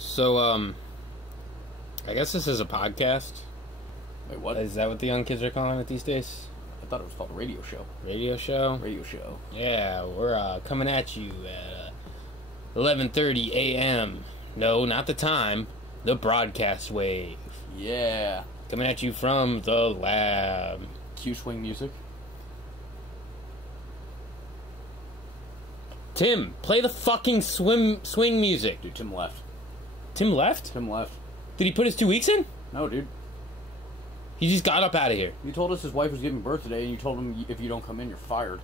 So, I guess this is a podcast. Wait, what? Is that what the young kids are calling it these days? I thought it was called a radio show. Radio show? Radio show. Yeah, we're coming at you at 11:30 a.m. No, not the time. The broadcast wave. Yeah. Coming at you from the lab. Cue swing music. Tim, play the fucking swing music. Dude, Tim left. Tim left? Tim left. Did he put his 2 weeks in? No, dude. He just got up out of here. You told us his wife was giving birth today, and you told him if you don't come in, you're fired.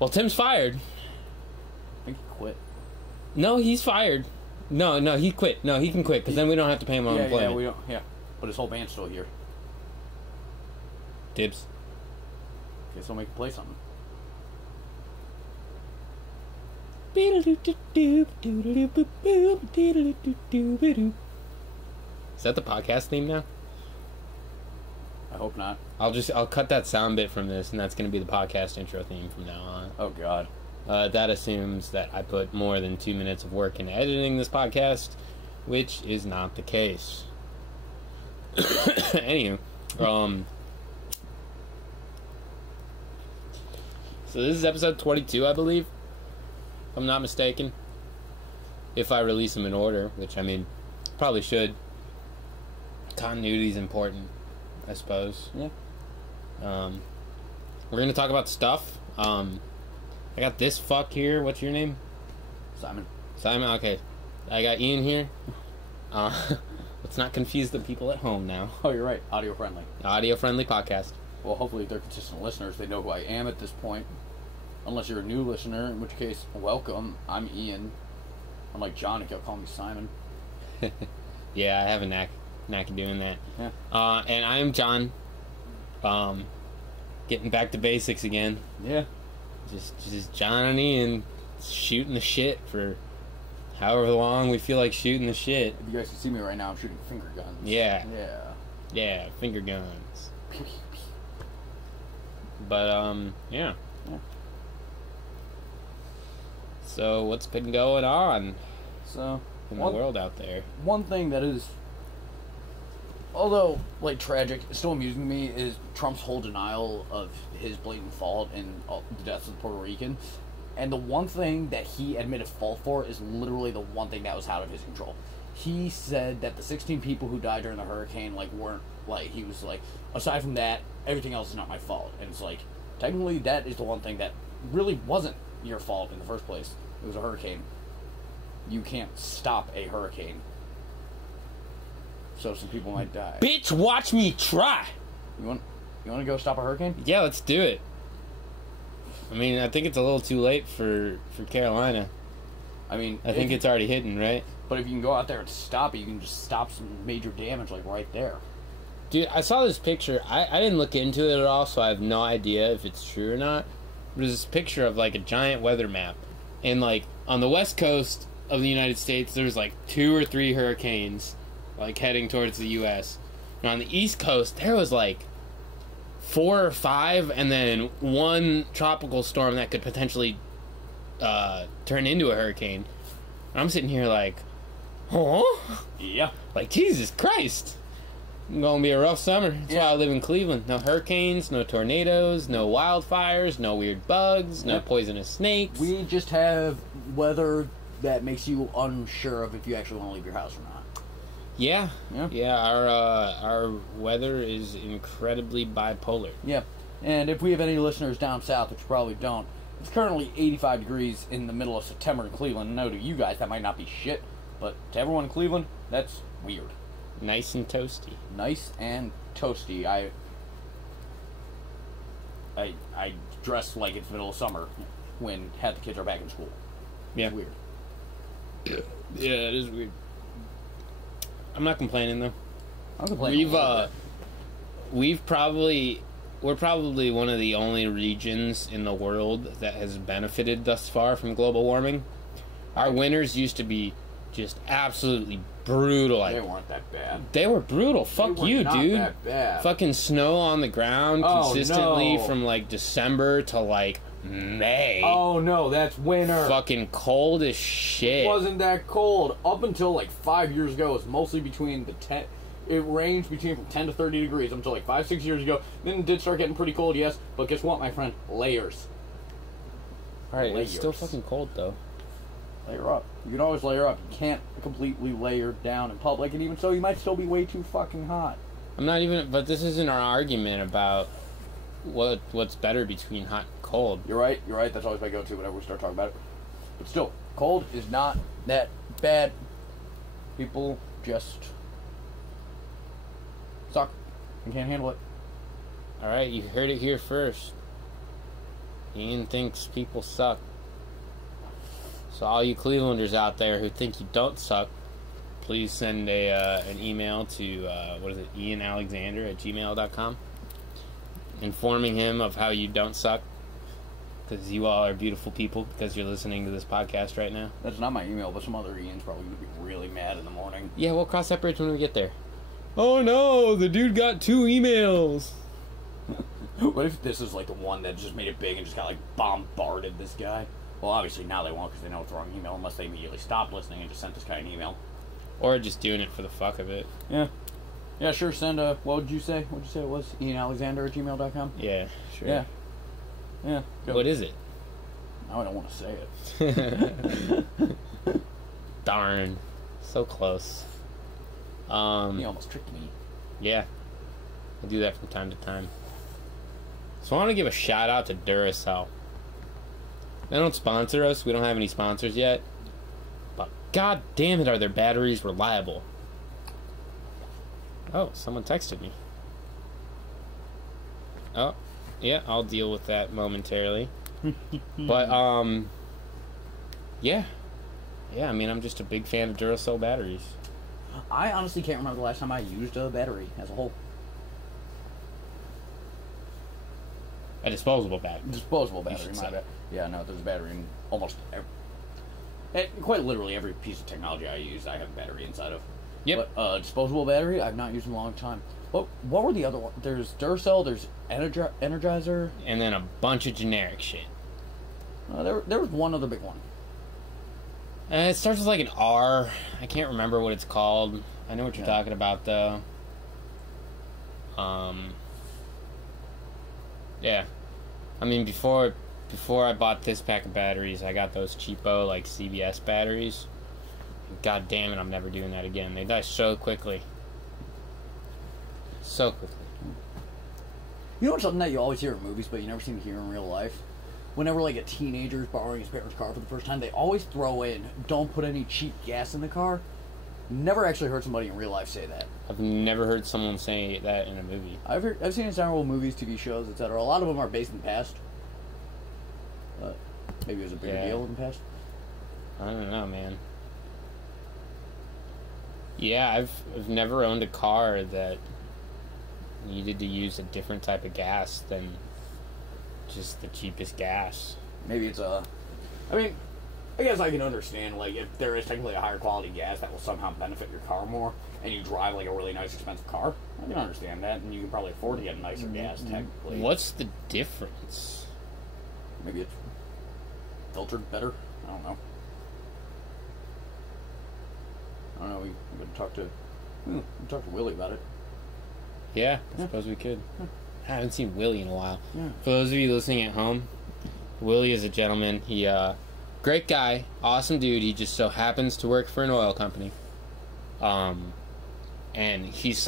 Well, Tim's fired. I think he quit. No, he's fired. No, he quit. No, he can quit, because then we don't have to pay him unemployment. Yeah, we don't. Yeah, but his whole band's still here. Dibs. Guess I'll make him play something. Is that the podcast theme now? I hope not. I'll cut that sound bit from this, and that's going to be the podcast intro theme from now on. Oh, God. That assumes that I put more than 2 minutes of work into editing this podcast, which is not the case. Anywho, so this is episode 22, I believe, if I'm not mistaken. If I release them in order, which, I mean, probably should. Continuity is important, I suppose. Yeah. We're going to talk about stuff. I got this fuck here. What's your name? Simon. Simon, okay. I got Ian here. Let's not confuse the people at home now. Oh, you're right. Audio friendly. Audio friendly podcast. Well, hopefully they're consistent listeners. They know who I am at this point. Unless you're a new listener, in which case, welcome. I'm Ian. Unlike John, he kept calling me Simon. Yeah, I have a knack of doing that. Yeah. And I am John. Getting back to basics again. Yeah. Just John and Ian shooting the shit for however long we feel like shooting the shit. If you guys can see me right now, I'm shooting finger guns. Yeah. Yeah. Yeah, finger guns. But, yeah. So, what's been going on in the world out there? One thing that is, although, like, tragic, still amusing to me is Trump's whole denial of his blatant fault in the deaths of the Puerto Ricans. And the one thing that he admitted fault for is literally the one thing that was out of his control. He said that the 16 people who died during the hurricane, like, weren't, like, he was like, aside from that, everything else is not my fault. And it's like, technically that is the one thing that really wasn't your fault in the first place. It was a hurricane. You can't stop a hurricane. So some people might die. Bitch, watch me try! You want to go stop a hurricane? Yeah, let's do it. I mean, I think it's a little too late for Carolina. I mean, I think it's already hitting, right? But if you can go out there and stop it, you can just stop some major damage, like, right there. Dude, I saw this picture. I didn't look into it at all, so I have no idea if it's true or not. There's this picture of, like, a giant weather map. And, like, on the west coast of the United States, there's, like, 2 or 3 hurricanes, like, heading towards the U.S. And on the east coast, there was, like, 4 or 5, and then 1 tropical storm that could potentially turn into a hurricane. And I'm sitting here like, huh? Yeah. Like, Jesus Christ. It's gonna be a rough summer. That's why I live in Cleveland. No hurricanes, no tornadoes, no wildfires, no weird bugs, no poisonous snakes. We just have weather that makes you unsure of if you actually want to leave your house or not. Yeah. Our weather is incredibly bipolar. Yeah, and if we have any listeners down south, which you probably don't, it's currently 85 degrees in the middle of September in Cleveland. No, to you guys, that might not be shit, but to everyone in Cleveland, that's weird. Nice and toasty. Nice and toasty. I dress like it's the middle of summer when half the kids are back in school. Yeah. It's weird. Yeah, it is weird. I'm not complaining though. I'm complaining. We're probably one of the only regions in the world that has benefited thus far from global warming. Our winters used to be just absolutely brutal. They weren't that bad. They were brutal. Fuck you, dude. That bad. Fucking snow on the ground consistently from like December to like May. Oh no, that's winter. Fucking cold as shit. It wasn't that cold. Up until like 5 years ago, it was mostly between the 10... It ranged between from 10 to 30 degrees until like 5-6 years ago. Then it did start getting pretty cold, yes. But guess what, my friend? Layers. Alright, it's still fucking cold, though. Layer up. You can always layer up. You can't completely layer down in public. And even so, you might still be way too fucking hot. I'm not even... But this isn't our argument about what's better between hot and cold. You're right. You're right. That's always my go-to whenever we start talking about it. But still, cold is not that bad. People just... suck. You can't handle it. Alright, you heard it here first. Ian thinks people suck. So all you Clevelanders out there who think you don't suck, please send an email to, ianalexander@gmail.com, informing him of how you don't suck, because you all are beautiful people, because you're listening to this podcast right now. That's not my email, but some other Ian's probably going to be really mad in the morning. Yeah, we'll cross that bridge when we get there. Oh no, the dude got 2 emails. What if this is like the one that just made it big and just got like bombarded this guy? Well, obviously now they won't because they know it's the wrong email unless they immediately stop listening and just sent this guy an email. Or just doing it for the fuck of it. Yeah. Yeah, sure, send a... What would you say? What would you say it was? ianalexander@gmail.com? Yeah, sure. Yeah. Yeah. Go. What is it? Now I don't want to say it. Darn. So close. He almost tricked me. Yeah. I do that from time to time. So I want to give a shout out to Duracell. They don't sponsor us. We don't have any sponsors yet. But god damn it, are their batteries reliable. Oh, someone texted me. Oh, yeah, I'll deal with that momentarily. But, yeah. Yeah, I mean, I'm just a big fan of Duracell batteries. I honestly can't remember the last time I used a battery as a whole. A disposable battery. Disposable battery, my bad. Yeah, no, there's a battery in almost quite literally every piece of technology I use, I have a battery inside of. Yep. But disposable battery, I've not used in a long time. What were the other ones? There's Duracell, there's Energizer. And then a bunch of generic shit. There was one other big one. It starts with like an R. I can't remember what it's called. I know what you're talking about, though. Yeah. I mean, before I bought this pack of batteries, I got those cheapo, like, CVS batteries. God damn it, I'm never doing that again. They die so quickly. So quickly. You know what's something that you always hear in movies, but you never seem to hear in real life? Whenever, like, a teenager's borrowing his parents' car for the first time, they always throw in, don't put any cheap gas in the car. Never actually heard somebody in real life say that. I've never heard someone say that in a movie. I've seen it in several movies, TV shows, etc. A lot of them are based in the past. But maybe it was a bigger deal in the past. I don't know, man. Yeah, I've never owned a car that needed to use a different type of gas than just the cheapest gas. Maybe it's I mean, I guess I can understand, like, if there is technically a higher quality gas that will somehow benefit your car more, and you drive, like, a really nice, expensive car, I can understand that, and you can probably afford to get nicer gas, technically. What's the difference? Maybe it's filtered better? I don't know. We could talk to Willie about it. Yeah, I suppose we could. I haven't seen Willie in a while. Yeah. For those of you listening at home, Willie is a gentleman. He, great guy, awesome dude. He just so happens to work for an oil company. And he's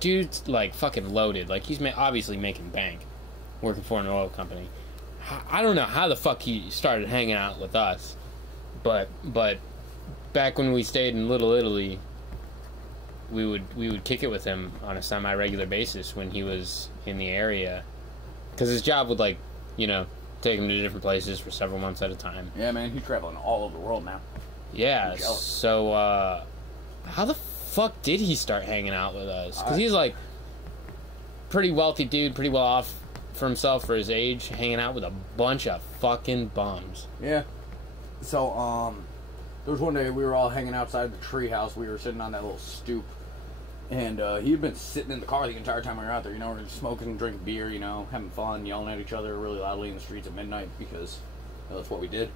dude's like fucking loaded. Like, he's obviously making bank working for an oil company. I don't know how the fuck he started hanging out with us, but back when we stayed in Little Italy, we would kick it with him on a semi-regular basis when he was in the area, because his job would, like, you know, take him to different places for several months at a time. Yeah, man, he's traveling all over the world now. Yeah, so how the fuck did he start hanging out with us? Because he's like pretty wealthy dude, pretty well off for himself for his age, hanging out with a bunch of fucking bums. Yeah. So there was one day we were all hanging outside the treehouse. We were sitting on that little stoop And he had been sitting in the car the entire time we were out there. You know, we were just smoking, drinking beer, you know, having fun, yelling at each other really loudly in the streets at midnight because that's what we did.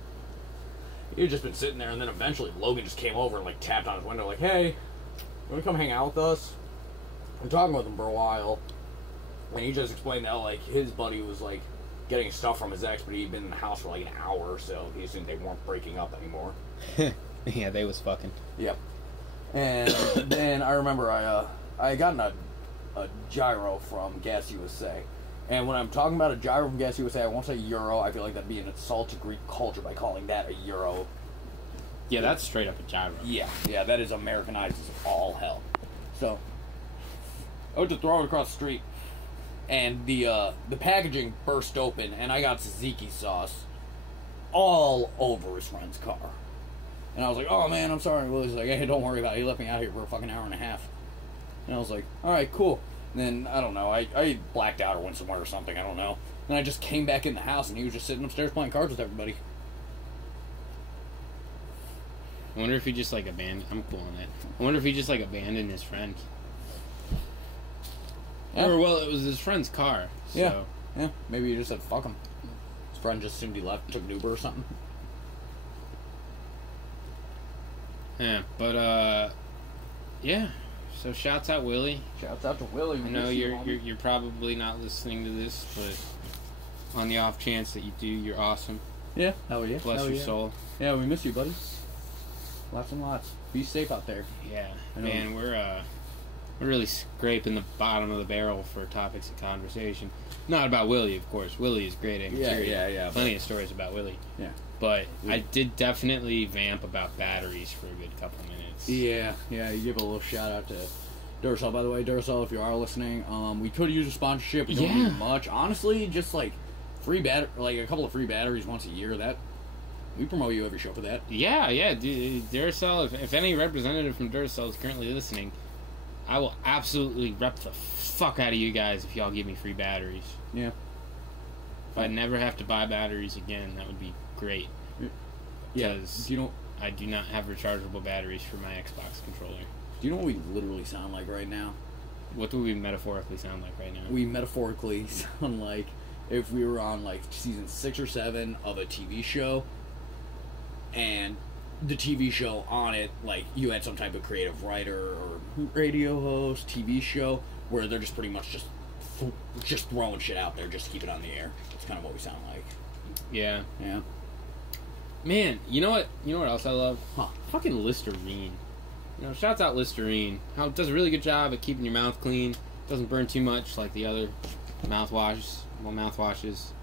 He had just been sitting there, and then eventually Logan just came over and, like, tapped on his window, like, hey, you want to come hang out with us? I'm talking with him for a while. And he just explained that, like, his buddy was, like, getting stuff from his ex, but he'd been in the house for, like, an hour or so. He assumed they weren't breaking up anymore. Yeah, they was fucking. Yep. And then I remember I had gotten a gyro from Gas USA. And when I'm talking about a gyro from Gas USA, I won't say Euro. I feel like that'd be an insult to Greek culture by calling that a Euro. Yeah, that's straight up a gyro. Yeah, that is Americanized as all hell. So, I went to throw it across the street, and the packaging burst open, and I got tzatziki sauce all over his friend's car. And I was like, oh man, I'm sorry. Willie's like, hey, don't worry about it. He left me out here for a fucking hour and a half. And I was like, alright, cool. And then, I don't know, I blacked out or went somewhere or something, I don't know. And I just came back in the house, and he was just sitting upstairs playing cards with everybody. I wonder if he just, like, abandoned... I'm cool on that. I wonder if he just, like, abandoned his friend. Yeah. Or, well, it was his friend's car, so... Yeah, maybe he just said, fuck him. His friend just assumed he left, took an Uber or something. Yeah, but, yeah. So shouts out Willie. Shouts out to Willie. I know you're probably not listening to this, but on the off chance that you do, you're awesome. Yeah, hell yeah. Bless your soul. Yeah, we miss you, buddy. Lots and lots. Be safe out there. Yeah, man, we're really scraping the bottom of the barrel for topics of conversation. Not about Willie, of course. Willie is great. Yeah. Plenty of stories about Willie. Yeah. But I did definitely vamp about batteries for a good couple minutes. Yeah, you give a little shout out to Duracell. By the way, Duracell, if you are listening, we could use a sponsorship. We don't need much. Honestly, just like a couple of free batteries once a year. That we promote you every show for that. Yeah, Duracell. If any representative from Duracell is currently listening, I will absolutely rep the fuck out of you guys if y'all give me free batteries. Yeah. If I never have to buy batteries again, that would be great. Yeah. I do not have rechargeable batteries for my Xbox controller. Do you know what we literally sound like right now? What do we metaphorically sound like right now? We metaphorically sound like if we were on like season 6 or 7 of a TV show, and the TV show on it, like you had some type of creative writer or radio host, TV show, where they're just pretty much just throwing shit out there just to keep it on the air. That's kind of what we sound like. Yeah. Yeah. Man, you know what else I love? Huh. Fucking Listerine. You know, shouts out Listerine. How it does a really good job at keeping your mouth clean. Doesn't burn too much like the other mouthwashes.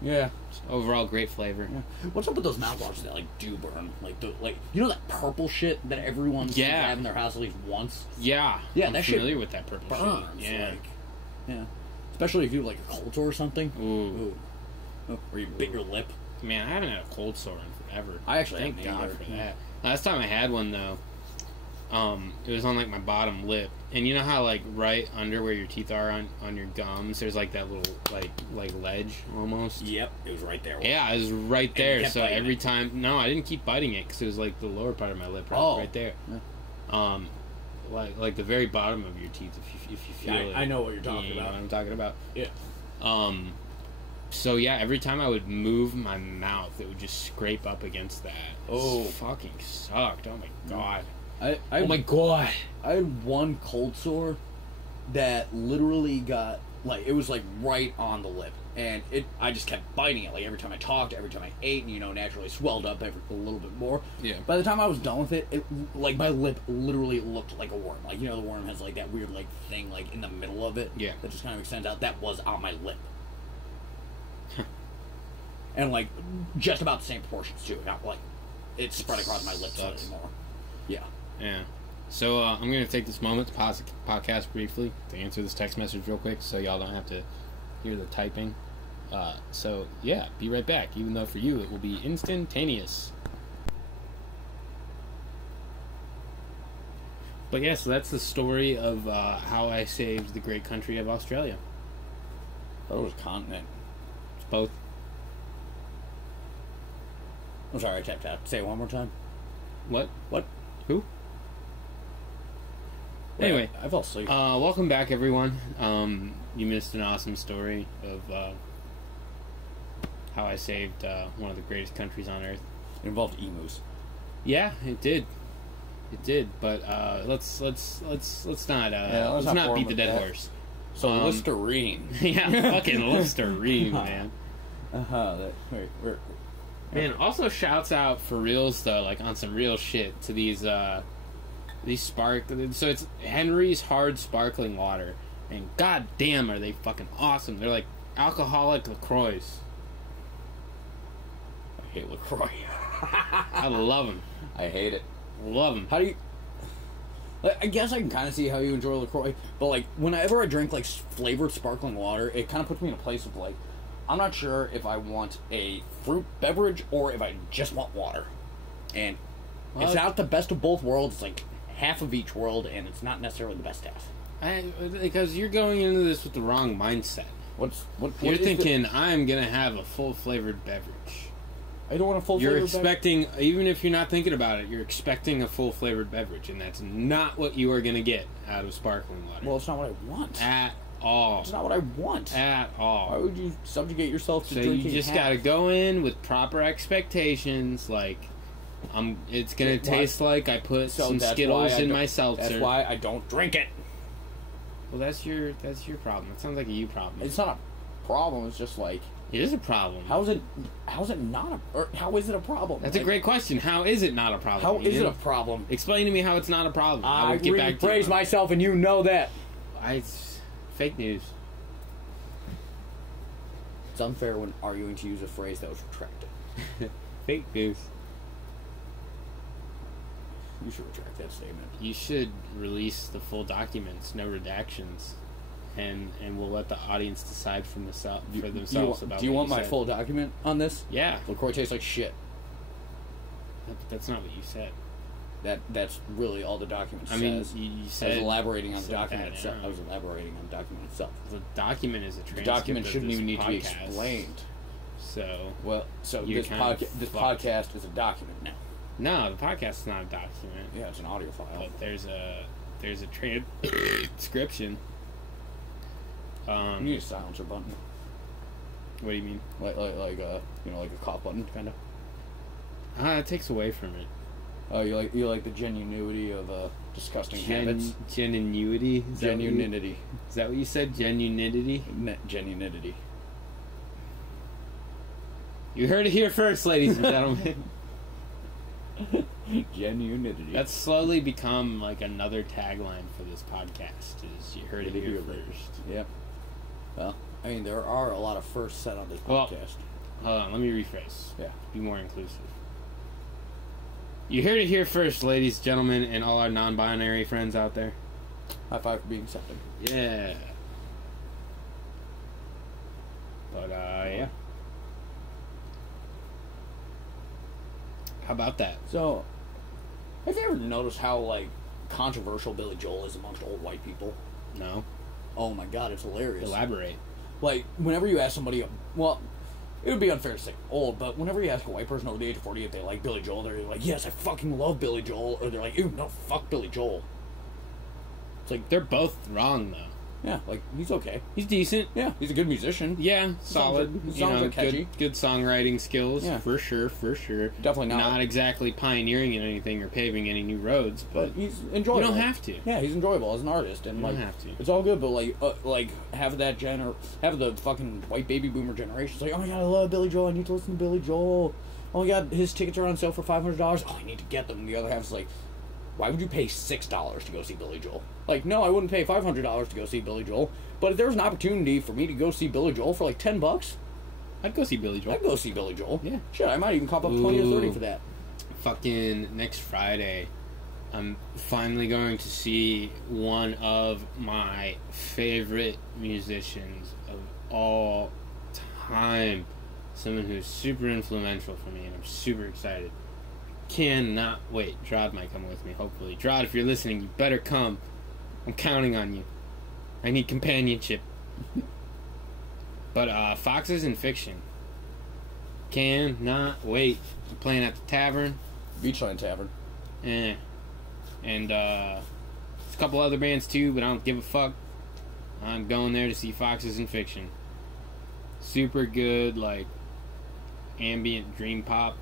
Yeah. Just overall great flavor. Yeah. What's up with those mouthwashes that like do burn? Like you know that purple shit that everyone seems to have in their house at least once? Yeah. Yeah, I'm familiar with that purple burns, shit. Yeah. Yeah. Especially if you have like a cold sore or something. Ooh. Or you bit your lip. Man, I haven't had a cold sore in forever. I actually thank God for that. Last time I had one though, it was on like my bottom lip, and you know how like right under where your teeth are on your gums, there's like that little like ledge almost. Yep, it was right there. Yeah, it was right there. So every time, no, I didn't keep biting it because it was like the lower part of my lip, right there. Yeah. Like the very bottom of your teeth, if you feel it. I know what you're talking about. You know what I'm talking about? Yeah. So yeah, every time I would move my mouth, it would just scrape up against that. Oh, it fucking sucked. Oh my god. Oh my god. I had one cold sore that literally got like it was like right on the lip, and I just kept biting it. Like every time I talked, every time I ate, and naturally swelled up a little bit more. Yeah. By the time I was done with it, like my lip literally looked like a worm. Like the worm has like that weird like thing like in the middle of it. Yeah. That just kind of extends out. That was on my lip. And like just about the same proportions too. Not like it spread across my lips slightly more. Yeah. Yeah. So I'm going to take this moment to pause the podcast briefly to answer this text message real quick so y'all don't have to hear the typing. So yeah, be right back. Even though for you it will be instantaneous. But yeah, so that's the story of how I saved the great country of Australia. I thought it was a continent. It's both. I'm sorry, tap. Say it one more time. What? What? Who? Anyway, I fell asleep. welcome back, everyone. You missed an awesome story of how I saved one of the greatest countries on earth. It involved emus. Yeah, it did. It did, but let's not beat the dead horse. So Listerine. Yeah, fucking Listerine, man. Wait. Man, also shouts out for reals though, like on some real shit to these spark. So it's Henry's Hard Sparkling Water, and goddamn, are they fucking awesome? They're like alcoholic LaCroix. I hate LaCroix. I love them. I hate it. Love them. How do you? I guess I can kind of see how you enjoy LaCroix, but like whenever I drink like flavored sparkling water, it kind of puts me in a place of like, I'm not sure if I want a fruit beverage or if I just want water, and it's not the best of both worlds. It's like half of each world, and it's not necessarily the best half. Because you're going into this with the wrong mindset. What you're thinking? I'm gonna have a full flavored beverage. I don't want a full You're flavored expecting, even if you're not thinking about it, you're expecting a full flavored beverage, and that's not what you are going to get out of sparkling water. Well, it's not what I want. At all. It's not what I want. At all. Why would you subjugate yourself to so drinking you just got to go in with proper expectations, like, it's going to taste like I put some Skittles in my seltzer. That's why I don't drink it. Well, that's your problem. It sounds like a you problem. It's not a problem, it's just like... It is a problem. How is it not how is it a problem? That's a great question. How is it not a problem? How is it a problem? Explain to me how it's not a problem. I rephrase myself, and you know that. Fake news. It's unfair when arguing to use a phrase that was retracted. Fake news. You should retract that statement. You should release the full documents, no redactions. And we'll let the audience decide for themselves about. Do you want my full document on this? Yeah. LaCroix tastes like shit. That's not what you said. That's really all the document says. I mean, you said I was elaborating on the document itself. I was elaborating on the document itself. The document is a transcript. The document shouldn't even need podcast. to be explained. So this podcast is a document now. No, the podcast is not a document. Yeah, it's an audio file. But there's a transcription. You need a silencer button. What do you mean? Like like a cough button, kind of. It takes away from it. Oh, you like the genuinity of disgusting habits. Genuinity. Genuinity. Is that what you said? Genuinity. Genuinity. You heard it here first, ladies and gentlemen. Genuinity. That's slowly become like another tagline for this podcast. Is you heard it here first. Yep. Well, I mean, there are a lot of firsts said on this podcast. Hold on, let me rephrase. Yeah. Be more inclusive. You heard it here first, ladies, gentlemen, and all our non-binary friends out there. High five for being accepted. Yeah. But, yeah. How about that? So, have you ever noticed how, like, controversial Billy Joel is amongst old white people? No. Oh my god, it's hilarious. Elaborate. Like, whenever you ask somebody, well, it would be unfair to say old, but whenever you ask a white person over the age of 40 if they like Billy Joel, they're like, yes, I fucking love Billy Joel, or they're like, ew, no, fuck Billy Joel. It's like, they're both wrong, though. Yeah, like, he's okay. He's decent. Yeah, he's a good musician. Yeah, solid. Sounds catchy. Good songwriting skills. Yeah. For sure. Definitely not exactly pioneering in anything or paving any new roads, but he's enjoyable. You don't have to. Yeah, he's enjoyable as an artist, and you don't have to. It's all good. But like have the fucking white baby boomer generation. It's like, oh my god, I love Billy Joel. I need to listen to Billy Joel. Oh my god, his tickets are on sale for $500. Oh, I need to get them. And the other half is like, why would you pay $6 to go see Billy Joel? Like, no, I wouldn't pay $500 to go see Billy Joel. But if there was an opportunity for me to go see Billy Joel for like $10, I'd go see Billy Joel. I'd go see Billy Joel. Yeah. Shit, I might even cop up 20 or 30 for that. Fucking next Friday, I'm finally going to see one of my favorite musicians of all time. Someone who's super influential for me, and I'm super excited. Cannot wait. Drod might come with me, hopefully. Drod, if you're listening, you better come. I'm counting on you. I need companionship. But Foxes in Fiction. Cannot wait. I'm playing at the tavern. Beachline Tavern. And There's a couple other bands too, but I don't give a fuck. I'm going there to see Foxes in Fiction. Super good, like, ambient dream pop.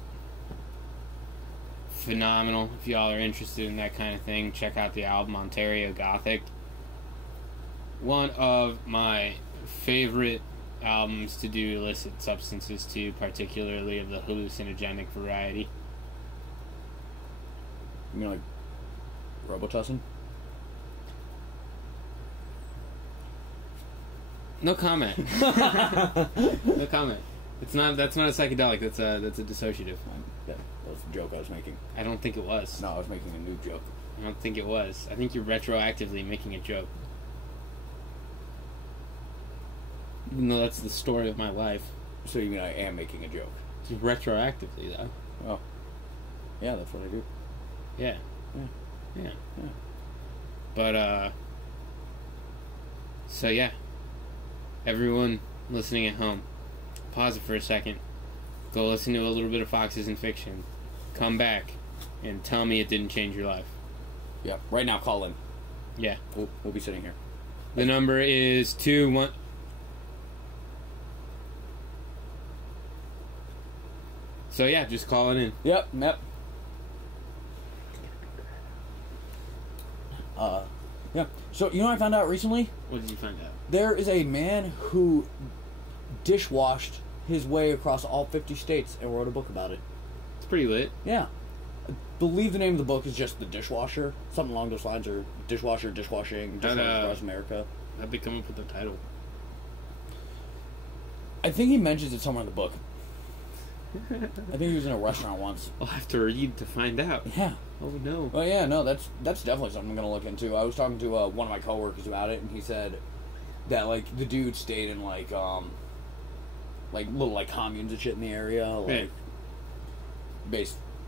Phenomenal. If y'all are interested in that kind of thing, check out the album Ontario Gothic. One of my favorite albums to do illicit substances to, particularly of the hallucinogenic variety. You mean like Robitussin? No comment. No comment. It's not. That's not a psychedelic. That's a dissociative. Yeah, that was the joke I was making. I don't think it was. No, I was making a new joke. I don't think it was. I think you're retroactively making a joke. Even though that's the story of my life. So you mean I am making a joke? Retroactively, though. Oh. Yeah, that's what I do. Yeah. Yeah. Yeah. Yeah. But, so yeah. Everyone listening at home, pause it for a second. Go listen to a little bit of Foxes in Fiction. Come back and tell me it didn't change your life. Yeah. Right now, call in. Yeah. We'll be sitting here. The number is 21... So yeah, just call it in. Yep. Yeah. So, you know what I found out recently? What did you find out? There is a man who dishwashed his way across all 50 states and wrote a book about it. It's pretty lit. Yeah. I believe the name of the book is just The Dishwasher. Something along those lines, or dishwashing, dishwashing across America. How'd they come up with the title? I think he mentions it somewhere in the book. I think he was in a restaurant once. I'll have to read to find out. Yeah. Oh no. Well, yeah, no, that's definitely something I'm gonna look into. I was talking to one of my coworkers about it, and he said that like the dude stayed in like little like communes and shit in the area, like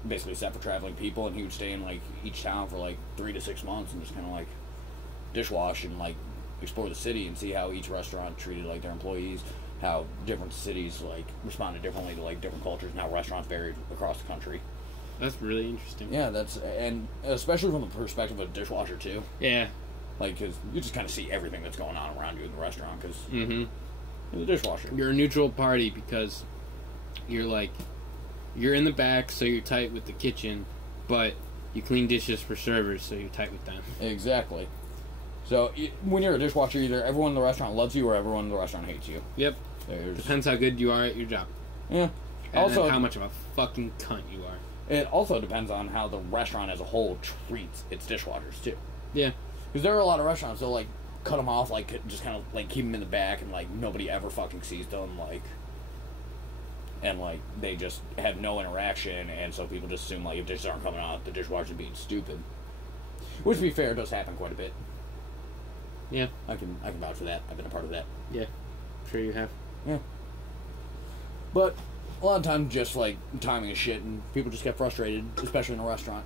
basically set for traveling people, and he would stay in like each town for like 3 to 6 months and just kind of like dishwash and like explore the city and see how each restaurant treated like their employees, how different cities like responded differently to like different cultures, and how restaurants varied across the country. That's really interesting. Yeah, and especially from the perspective of a dishwasher too. Yeah. Like, because you just kind of see everything that's going on around you in the restaurant, because Mm-hmm. you're the dishwasher. You're a neutral party because you're like, you're in the back, so you're tight with the kitchen, but you clean dishes for servers, so you're tight with them. Exactly. So, when you're a dishwasher, either everyone in the restaurant loves you or everyone in the restaurant hates you. Yep. Depends how good you are at your job. Yeah. And also, how much of a fucking cunt you are. It also depends on how the restaurant as a whole treats its dishwashers, too. Yeah. Because there are a lot of restaurants that'll, like, cut them off, like, just kind of, like, keep them in the back, and, like, nobody ever fucking sees them, like, and, like, they just have no interaction, and so people just assume, like, if dishes aren't coming out, the dishwasher's being stupid. Which, to be fair, does happen quite a bit. Yeah. I can vouch for that. I've been a part of that. Yeah. I'm sure you have. Yeah. But a lot of times, just like timing is shit, and people just get frustrated, especially in a restaurant.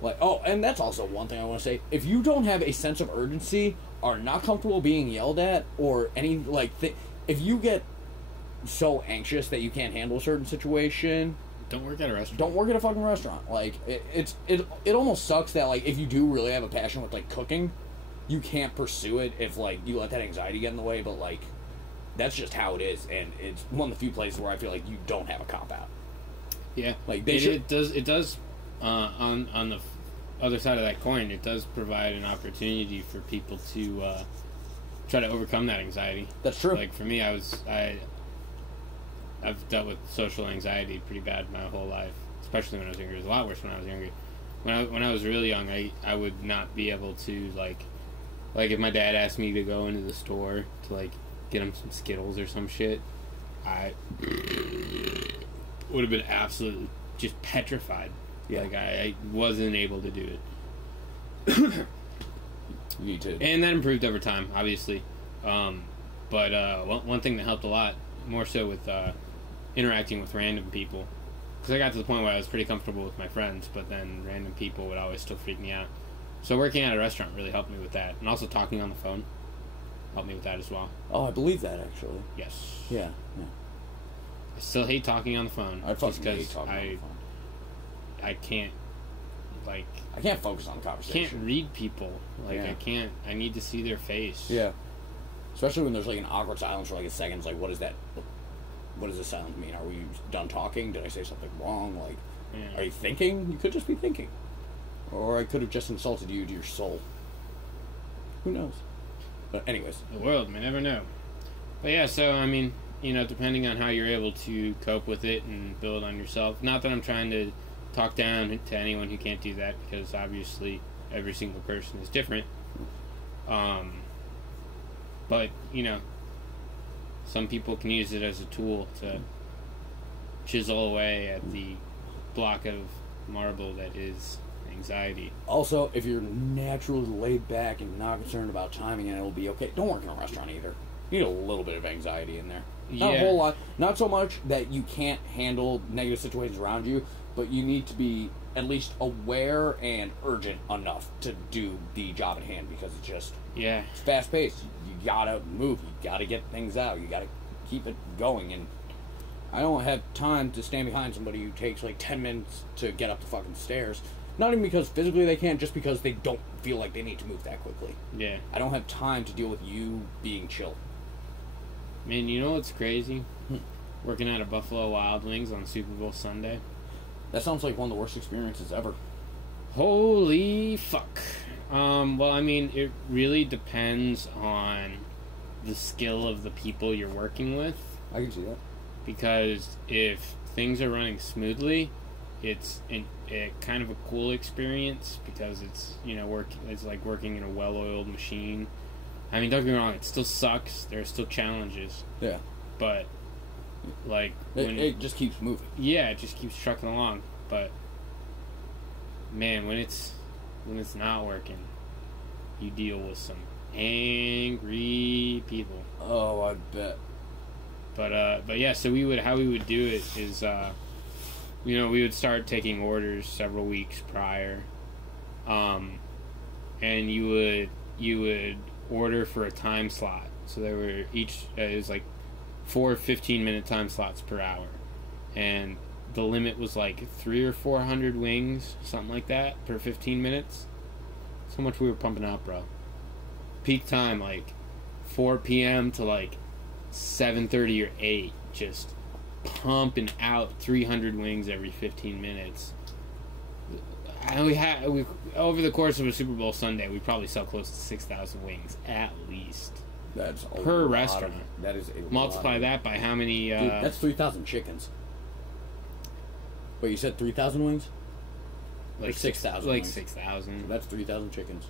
Like, oh, and that's also one thing I want to say. If you don't have a sense of urgency, are not comfortable being yelled at, or any like, if you get so anxious that you can't handle a certain situation, don't work at a restaurant. don't work at a fucking restaurant. Like, it almost sucks that like if you do really have a passion with like cooking, you can't pursue it if like you let that anxiety get in the way. But like, that's just how it is, and it's one of the few places where I feel like you don't have a cop out. Yeah, like it does. On the other side of that coin, it does provide an opportunity for people to try to overcome that anxiety. That's true. Like for me, I've dealt with social anxiety pretty bad my whole life, especially when I was younger. It was a lot worse when I was younger. When I was really young, I would not be able to like if my dad asked me to go into the store to like get him some Skittles or some shit, I would have been absolutely just petrified. Yeah. Like I wasn't able to do it. Me too. And that improved over time, obviously. But one thing that helped a lot, more so with interacting with random people, because I got to the point where I was pretty comfortable with my friends, but then random people would always still freak me out. So working at a restaurant really helped me with that, and also talking on the phone helped me with that as well. Oh, I believe that actually. Yes. Yeah. I still hate talking on the phone. I fucking hate talking on the phone. I can't like... I can't focus on the conversation. Can't read people. Like, Yeah. I need to see their face. Yeah. Especially when there's, like, an awkward silence for, like, a second. It's like, what is that? What does this silence mean? Are we done talking? Did I say something wrong? Like, are you thinking? You could just be thinking. Or I could have just insulted you to your soul. Who knows? But anyways. The world may never know. But yeah, so, I mean, you know, depending on how you're able to cope with it and build on yourself. Not that I'm trying to talk down to anyone who can't do that, because obviously every single person is different. But, you know, some people can use it as a tool to chisel away at the block of marble that is anxiety. Also, if you're naturally laid back and not concerned about timing, and it'll be okay, don't work in a restaurant either. You need a little bit of anxiety in there. Not a whole lot. Not so much that you can't handle negative situations around you, but you need to be at least aware and urgent enough to do the job at hand, because it's just it's fast paced. You gotta move. You gotta get things out. You gotta keep it going. And I don't have time to stand behind somebody who takes like 10 minutes to get up the fucking stairs. Not even because physically they can't, just because they don't feel like they need to move that quickly. Yeah. I don't have time to deal with you being chill. Man, you know what's crazy? Working at a Buffalo Wild Wings on Super Bowl Sunday. That sounds like one of the worst experiences ever. Holy fuck. Well, I mean, it really depends on the skill of the people you're working with. I can see that. Because if things are running smoothly, it's kind of a cool experience, because it's, you know, it's like working in a well-oiled machine. I mean, don't get me wrong, it still sucks. There are still challenges. Yeah. But, like... It just keeps moving. Yeah, it just keeps trucking along. But, man, when it's not working, you deal with some angry people. Oh, I bet. But yeah, so how we would do it is, you know, we would start taking orders several weeks prior. And you would order for a time slot. So there were it was like 4 15-minute time slots per hour. And the limit was like 300 or 400 wings, something like that, per 15 minutes. That's how much we were pumping out, bro. Peak time, like 4 p.m. to like 7:30 or 8, just pumping out 300 wings every 15 minutes. And we over the course of a Super Bowl Sunday, we probably sell close to 6,000 wings at least. That's a per lot restaurant. That is a multiply that by how many? Dude, that's 3,000 chickens. Wait, you said 3,000 wings? Like 6,000. Like 6,000. That's 3,000 chickens.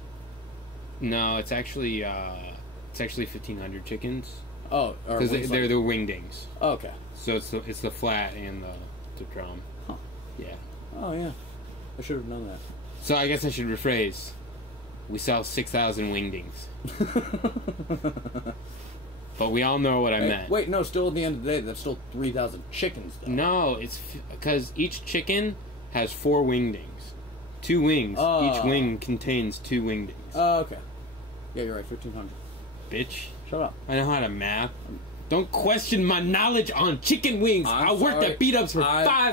No, it's actually 1,500 chickens. Oh, because they're the wingdings. Oh, okay. So it's the flat and the drum. Huh. Yeah. Oh yeah. I should have known that. So I guess I should rephrase. We sell 6,000 wingdings. But we all know what I meant. Wait, no, still at the end of the day, that's still 3,000 chickens, though. No, it's because each chicken has 4 wingdings. 2 wings. Each wing contains 2 wingdings. Oh, okay. Yeah, you're right, 1,500. Bitch. Shut up. I know how to math. Don't question my knowledge on chicken wings. I worked at beat-ups for 5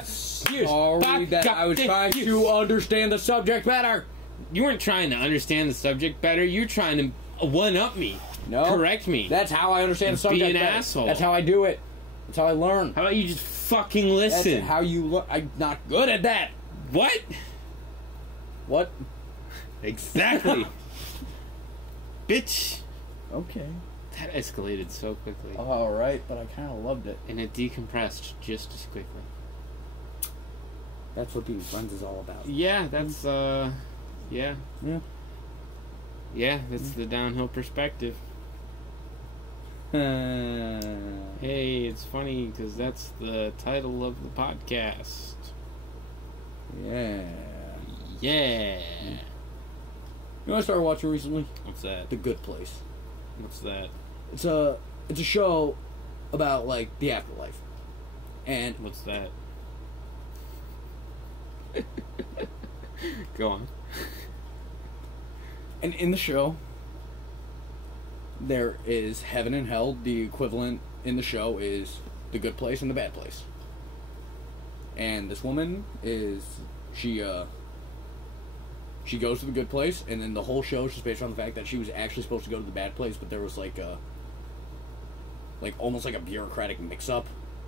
years. Sorry that I was trying to understand the subject better. You weren't trying to understand the subject better. You're trying to one-up me. No. Correct me. That's how I understand the subject better. Be an better. asshole. That's how I do it. That's how I learn. How about you just fucking listen? That's how you look. I'm not good at that. What? What? Exactly. Bitch. Okay. That escalated so quickly. All right, but I kind of loved it. And it decompressed just as quickly. That's what being friends is all about. Yeah, that's, yeah. Yeah. Yeah, that's the downhill perspective. Hey, it's funny because that's the title of the podcast. Yeah. Yeah. You know what I started watching recently? What's that? The Good Place. What's that? It's a show about like the afterlife. And what's that? Go on. And in the show, there is heaven and hell. The equivalent in the show is the good place and the bad place. And this woman is, she She goes to the good place, and then the whole show is just based on the fact that she was actually supposed to go to the bad place, but there was like almost like a bureaucratic mix-up,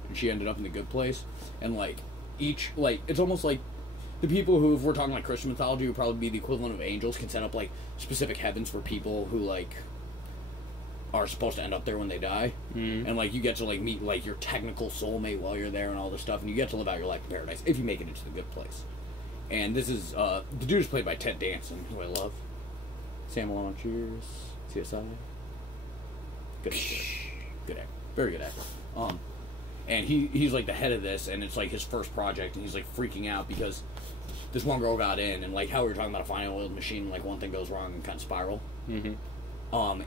and she ended up in the good place. And it's almost like the people who, if we're talking like Christian mythology, would probably be the equivalent of angels, can set up like specific heavens for people who like are supposed to end up there when they die. And like you get to like meet like your technical soulmate while you're there and all this stuff, and you get to live out your life in paradise if you make it into the good place. And this is the dude is played by Ted Danson, who I love. Sam Malone, Cheers, CSI. Good actor, very good actor. And he's like the head of this, and it's like his first project, and he's like freaking out because this one girl got in, and like how we were talking about a finely oiled machine, like one thing goes wrong and kind of spiral.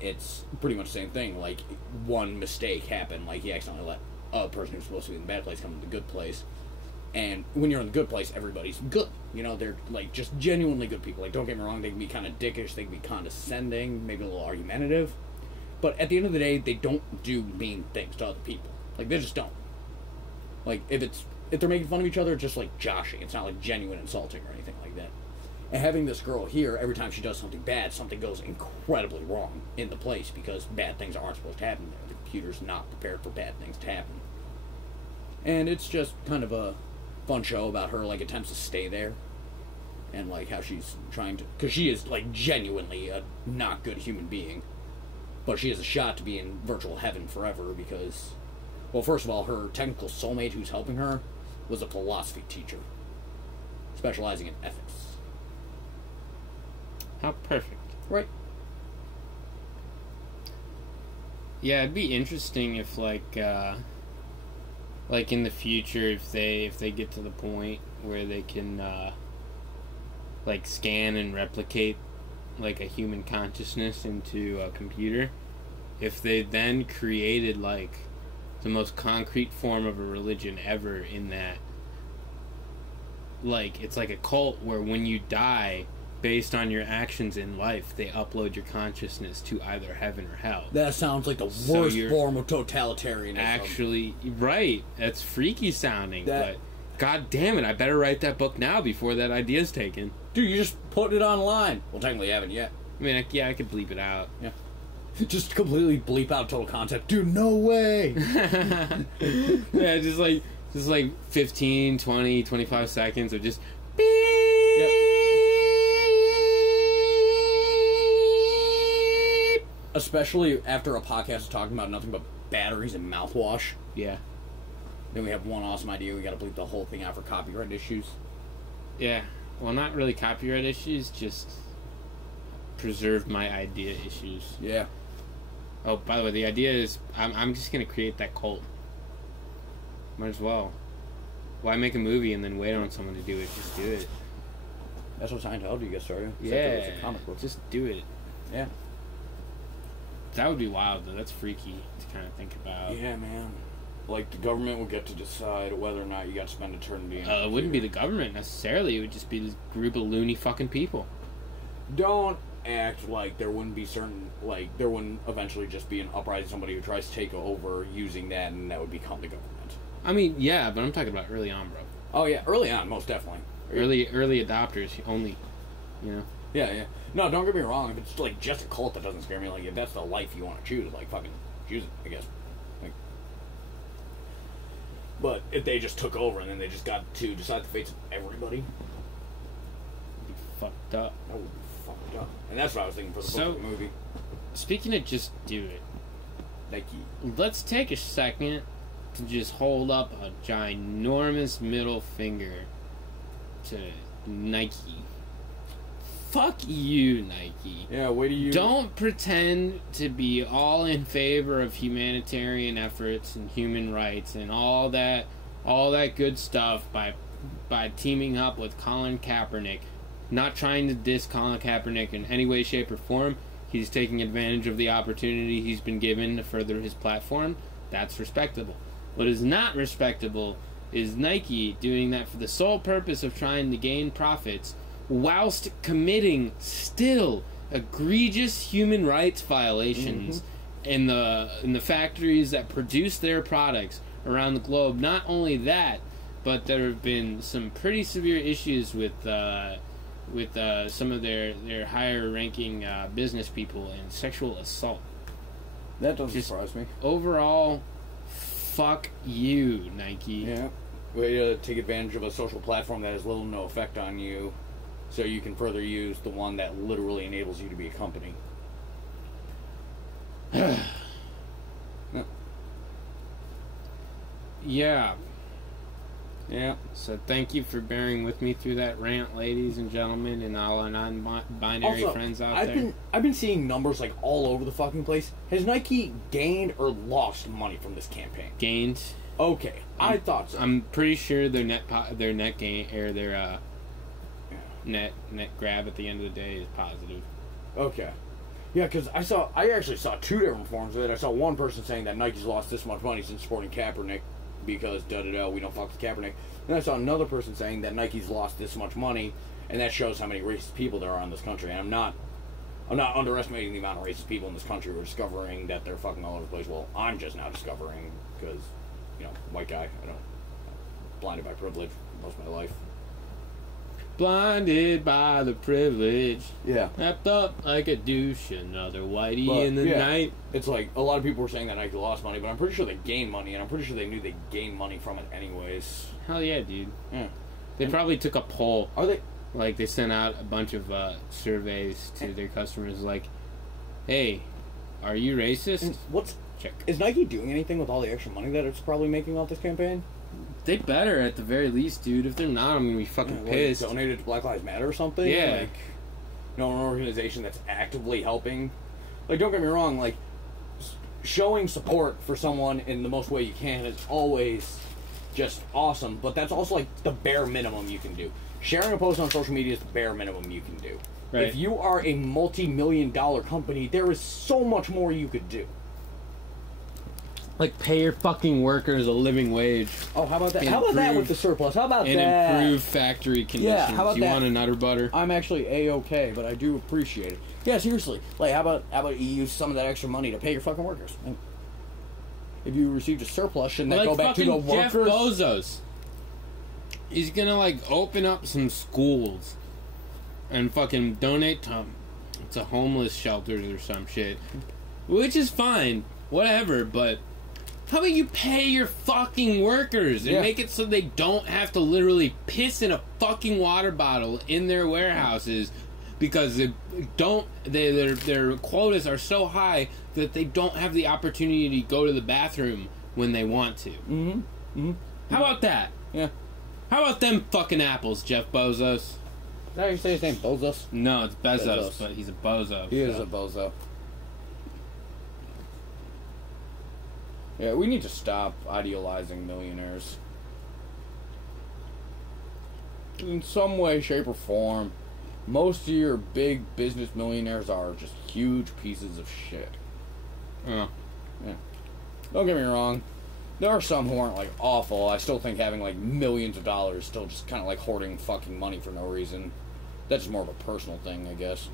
It's pretty much the same thing. Like one mistake happened, like he accidentally let a person who's supposed to be in the bad place come to the good place. And when you're in the good place, everybody's good. You know, they're like just genuinely good people. Like, don't get me wrong, they can be kind of dickish, they can be condescending, maybe a little argumentative. But at the end of the day, they don't do mean things to other people. Like, they just don't. Like, if they're making fun of each other, it's just like joshing. It's not like genuine insulting or anything like that. And having this girl here, every time she does something bad, something goes incredibly wrong in the place because bad things aren't supposed to happen there. The computer's not prepared for bad things to happen. And it's just kind of a fun show about her like attempts to stay there, and like how she's trying to, because she is like genuinely a not good human being, but she has a shot to be in virtual heaven forever because, well, first of all, her technical soulmate who's helping her was a philosophy teacher specializing in ethics. How perfect. Right. Yeah, it'd be interesting if like in the future, if they get to the point where they can like scan and replicate like a human consciousness into a computer, if they then created like the most concrete form of a religion ever, in that like it's like a cult where when you die, based on your actions in life, they upload your consciousness to either heaven or hell. That sounds like the worst form of totalitarianism. Actually, right. That's freaky sounding, but god damn it, I better write that book now before that idea's taken. Dude, you just put it online. Well, technically you haven't yet. I mean, I could bleep it out. Yeah. Just completely bleep out total concept. Dude, no way! Yeah, just like 15, 20, 25 seconds of just beep. Yep. Especially after a podcast is talking about nothing but batteries and mouthwash. Yeah. Then we have one awesome idea. We gotta bleep the whole thing out for copyright issues. Yeah. Well, not really copyright issues, just preserve my idea issues. Yeah. Oh, by the way, the idea is I'm just gonna create that cult. Might as well. Why make a movie and then wait on someone to do it? Just do it. That's what Scientology gets started. Yeah. It's a comic book. Just do it. Yeah. That would be wild, though. That's freaky to kind of think about. Yeah, man. Like, the government will get to decide whether or not you got to spend eternity in it wouldn't be the government, necessarily. It would just be this group of loony fucking people. Don't act like there wouldn't be certain... Like, there wouldn't eventually just be an uprising, somebody who tries to take over using that, and that would become the government. I mean, yeah, but I'm talking about early on, bro. Oh, yeah. Early on, most definitely. Early adopters only, you know? Yeah. No, don't get me wrong. If it's like just a cult, that doesn't scare me. Like, if that's the life you want to choose, like, fucking choose it, I guess. Like, but if they just took over and then they just got to decide the fates of everybody, it'd be fucked up. That would be fucked up. And that's what I was thinking for the book of the movie. Speaking of just do it, Nike. Let's take a second to just hold up a ginormous middle finger to Nike. Fuck you, Nike. Yeah, what do you... Don't pretend to be all in favor of humanitarian efforts and human rights and all that good stuff by teaming up with Colin Kaepernick. Not trying to diss Colin Kaepernick in any way, shape, or form. He's taking advantage of the opportunity he's been given to further his platform. That's respectable. What is not respectable is Nike doing that for the sole purpose of trying to gain profits whilst committing still egregious human rights violations in the factories that produce their products around the globe. Not only that, but there have been some pretty severe issues with with some of their higher ranking business people and sexual assault. That doesn't surprise me. Overall, fuck you, Nike. Yeah. Way to take advantage of a social platform that has little to no effect on you, so you can further use the one that literally enables you to be a company. No. Yeah. Yeah. So thank you for bearing with me through that rant, ladies and gentlemen, and all our non-binary Also, friends out there. I've been seeing numbers like all over the fucking place. Has Nike gained or lost money from this campaign? Gained. Okay, I thought so. I'm pretty sure their net gain or their net grab at the end of the day is positive. Okay. Yeah, because I actually saw two different forms of it. I saw one person saying that Nike's lost this much money since supporting Kaepernick because we don't fuck with Kaepernick. Then I saw another person saying that Nike's lost this much money, and that shows how many racist people there are in this country. And I'm not underestimating the amount of racist people in this country who are discovering that they're fucking all over the place. Well, I'm just now discovering because, white guy. Blinded by privilege most of my life. Blinded by the privilege. Yeah. Wrapped up like a douche, another whitey in the night. It's like, a lot of people were saying that Nike lost money, but I'm pretty sure they gained money, and I'm pretty sure they knew they gained money from it anyways. Hell yeah, dude. Yeah. They probably took a poll. Are they? Like, they sent out a bunch of surveys to their customers, like, hey, are you racist? Check. Is Nike doing anything with all the extra money that it's probably making off this campaign? They better, at the very least, dude. If they're not, I'm gonna be fucking pissed. Donated to Black Lives Matter or something? Yeah. Like, an organization that's actively helping. Like, don't get me wrong, like, showing support for someone in the most way you can is always just awesome, but that's also, like, the bare minimum you can do. Sharing a post on social media is the bare minimum you can do. Right. If you are a multi-million-dollar company, there is so much more you could do. Like, pay your fucking workers a living wage. Oh, how about that? How about that with the surplus? How about that? And improve factory conditions. Yeah, how about you that? Want a nutter butter? I'm actually A-okay, but I do appreciate it. Yeah, seriously. Like, how about you use some of that extra money to pay your fucking workers? If you received a surplus, shouldn't that go back to the workers? Jeff Bezos. He's gonna, like, open up some schools and fucking donate to homeless shelters or some shit. Which is fine. Whatever, but how about you pay your fucking workers and make it so they don't have to literally piss in a fucking water bottle in their warehouses because their quotas are so high that they don't have the opportunity to go to the bathroom when they want to. Mm-hmm. Mm-hmm. How about that? Yeah. How about them fucking apples, Jeff Bezos? Is that how you say his name? Bezos? No, it's Bezos. But he's a bozo. He is a bozo. Yeah, we need to stop idealizing millionaires. In some way, shape, or form, most of your big business millionaires are just huge pieces of shit. Oh. Yeah. Don't get me wrong. There are some who aren't, like, awful. I still think having, like, millions of dollars still just kind of like hoarding fucking money for no reason. That's just more of a personal thing, I guess.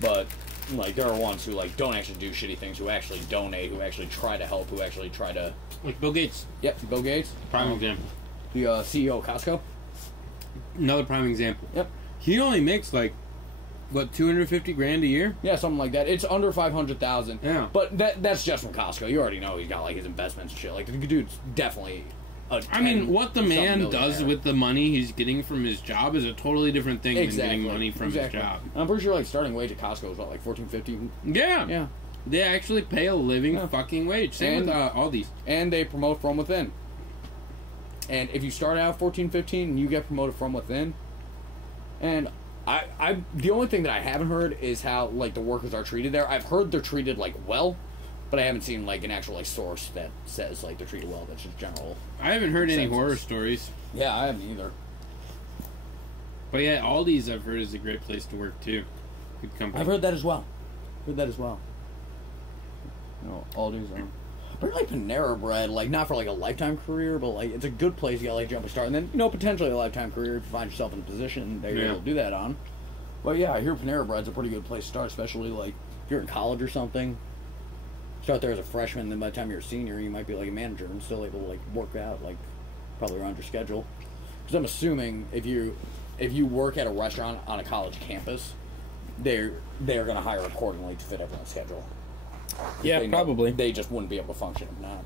But, like, there are ones who, like, don't actually do shitty things, who actually donate, who actually try to help, who actually try to... Like Bill Gates. Yep, Bill Gates. Prime example. The CEO of Costco. Another prime example. Yep. He only makes, like, what, $250,000 a year? Yeah, something like that. It's under $500,000. Yeah. But that's just from Costco. You already know he's got, like, his investments and shit. Like, the dude's definitely what the man does with the money he's getting from his job is a totally different thing than getting money from his job. I'm pretty sure, like, starting wage at Costco is, what, like, $14.50? Yeah. Yeah. They actually pay a living fucking wage. Same with Aldi's. And they promote from within. And if you start out $14.15 and you get promoted from within, and I the only thing that I haven't heard is how, like, the workers are treated there. I've heard they're treated, like, well, but I haven't seen, like, an actual, like, source that says, like, they're treated well. That's just general. I haven't heard any horror stories. Yeah, I haven't either. But yeah, Aldi's I've heard is a great place to work too. Good company. I've heard that as well. You know, Aldi's apparently Panera Bread, like, not for, like, a lifetime career, but, like, it's a good place to get, like, jump a start, and then, you know, potentially a lifetime career if you find yourself in a position that you're able to do that on. But yeah, I hear Panera Bread's a pretty good place to start, especially, like, if you're in college or something. Start there as a freshman, and then by the time you're a senior, you might be, like, a manager and still able to, like, work out, like, probably around your schedule. Because I'm assuming if you if you work at a restaurant on a college campus, they're going to hire accordingly to fit everyone's schedule. Yeah, probably. They just wouldn't be able to function if not.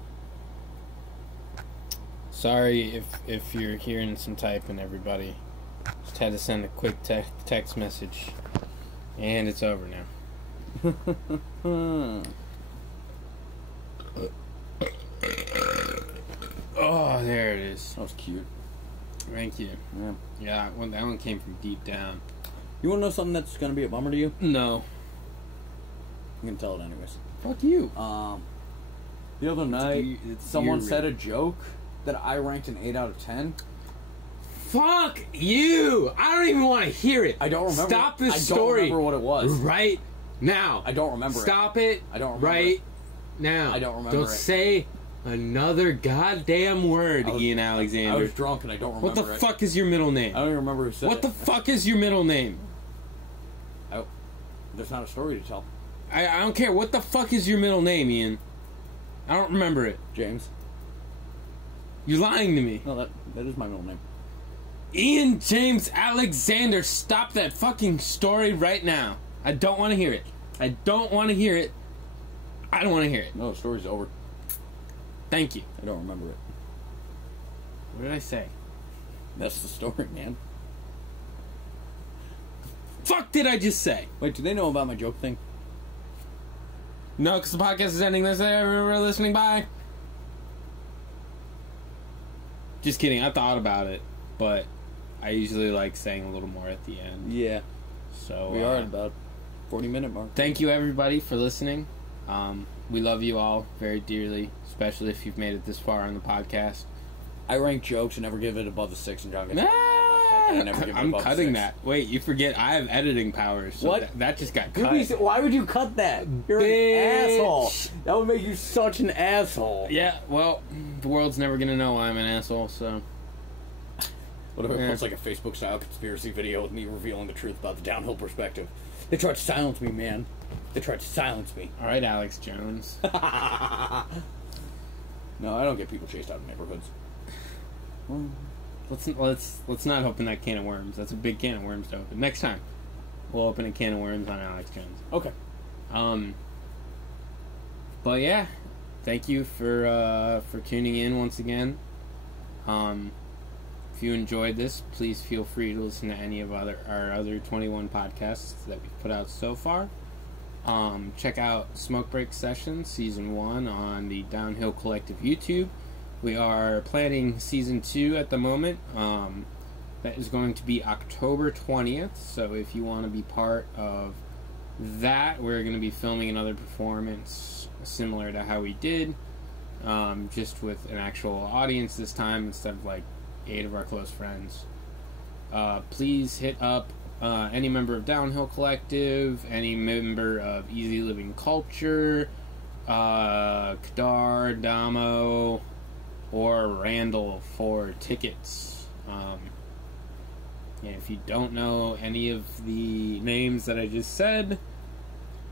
Sorry if you're hearing some typing, everybody. Just had to send a quick text message. And it's over now. Oh, there it is. That was cute. Thank you. Yeah. Yeah, that one came from deep down. You want to know something that's going to be a bummer to you? No. I'm going to tell it anyways. Fuck you. The other night, someone eerie. said a joke that I ranked an 8 out of 10. Fuck you! I don't even want to hear it. I don't remember. Stop this story. I don't remember what it was. Right now. I don't remember. Stop it. I don't remember. Right now. I don't remember. Don't say another goddamn word, Ian Alexander. I was drunk and I don't remember. What the fuck is your middle name? I don't even remember who said it. What the fuck is your middle name? There's not a story to tell. I don't care. What the fuck is your middle name, Ian? I don't remember it. James. You're lying to me. No, that is my middle name. Ian James Alexander, stop that fucking story right now. I don't want to hear it. I don't want to hear it. I don't want to hear it. No, the story's over. Thank you. I don't remember it. What did I say? That's the story, man. Fuck did I just say? Wait, do they know about my joke thing? No, because the podcast is ending. Let's say we're listening. Bye. Just kidding. I thought about it, but I usually like saying a little more at the end. Yeah. So we are at about 40-minute mark. Thank you, everybody, for listening. We love you all very dearly, especially if you've made it this far on the podcast. I rank jokes and never give it above a 6, and John gets I'm cutting that. Wait, you forget I have editing powers. So what? That just got cut. Why would you cut that? You're an asshole. That would make you such an asshole. Yeah, well, the world's never going to know I'm an asshole, so... What if it was like a Facebook-style conspiracy video with me revealing the truth about the downhill perspective? They tried to silence me, man. They tried to silence me. All right, Alex Jones. No, I don't get people chased out of neighborhoods. Let's not open that can of worms. That's a big can of worms to open. Next time, we'll open a can of worms on Alex Jones. Okay. But yeah, thank you for tuning in once again. If you enjoyed this, please feel free to listen to any of our other 21 podcasts that we've put out so far. Check out Smoke Break Sessions Season 1 on the Downhill Collective YouTube. We are planning Season 2 at the moment. That is going to be October 20th, so if you want to be part of that, we're going to be filming another performance similar to how we did, just with an actual audience this time instead of like 8 of our close friends. Please hit up any member of Downhill Collective, any member of Easy Living Culture, Kadar, Damo, or Randall for tickets. And if you don't know any of the names that I just said,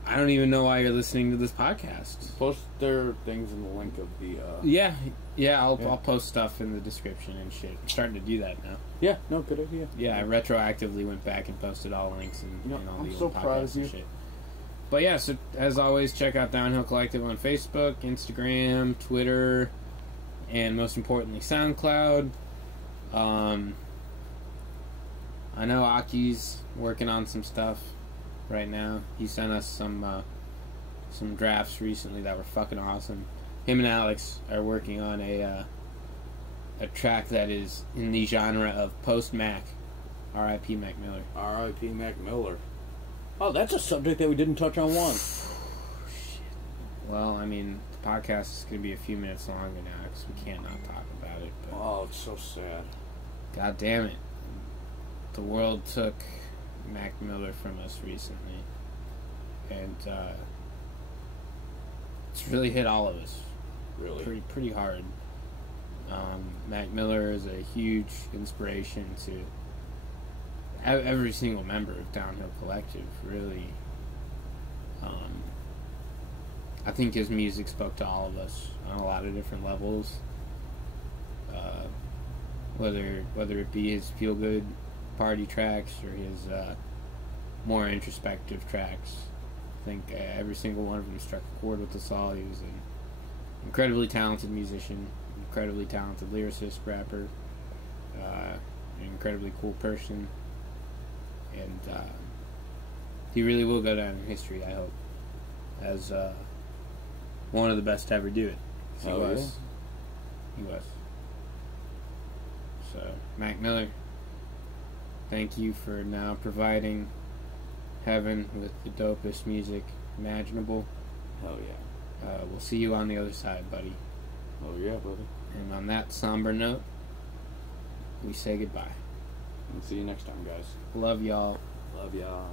I don't even know why you're listening to this podcast. Post their things in the link of the... I'll post stuff in the description and shit. I'm starting to do that now. Yeah, no, good idea. Yeah, I retroactively went back and posted all links and all the I'm so old proud podcasts of you. and shit. But yeah, so as always, check out Downhill Collective on Facebook, Instagram, Twitter, and most importantly, SoundCloud. I know Aki's working on some stuff right now. He sent us some drafts recently that were fucking awesome. Him and Alex are working on a track that is in the genre of post-Mac. R.I.P. Mac Miller. R.I.P. Mac Miller. Oh, that's a subject that we didn't touch on once. Shit. Well, I mean, the podcast is going to be a few minutes longer now because we can't not talk about it. But oh, it's so sad. God damn it. The world took Mac Miller from us recently. And it's really hit all of us. Really? Pretty hard. Mac Miller is a huge inspiration to every single member of Downhill Collective, really. I think his music spoke to all of us on a lot of different levels. Whether it be his feel-good party tracks or his more introspective tracks. I think every single one of them struck a chord with us all. He was an incredibly talented musician, incredibly talented lyricist, rapper, an incredibly cool person, and he really will go down in history, I hope, as one of the best to ever do it. He was. Yeah. He was. So, Mac Miller, thank you for now providing heaven with the dopest music imaginable. Hell yeah. We'll see you on the other side, buddy. Oh yeah, brother. And on that somber note, we say goodbye. And see you next time, guys. Love y'all. Love y'all.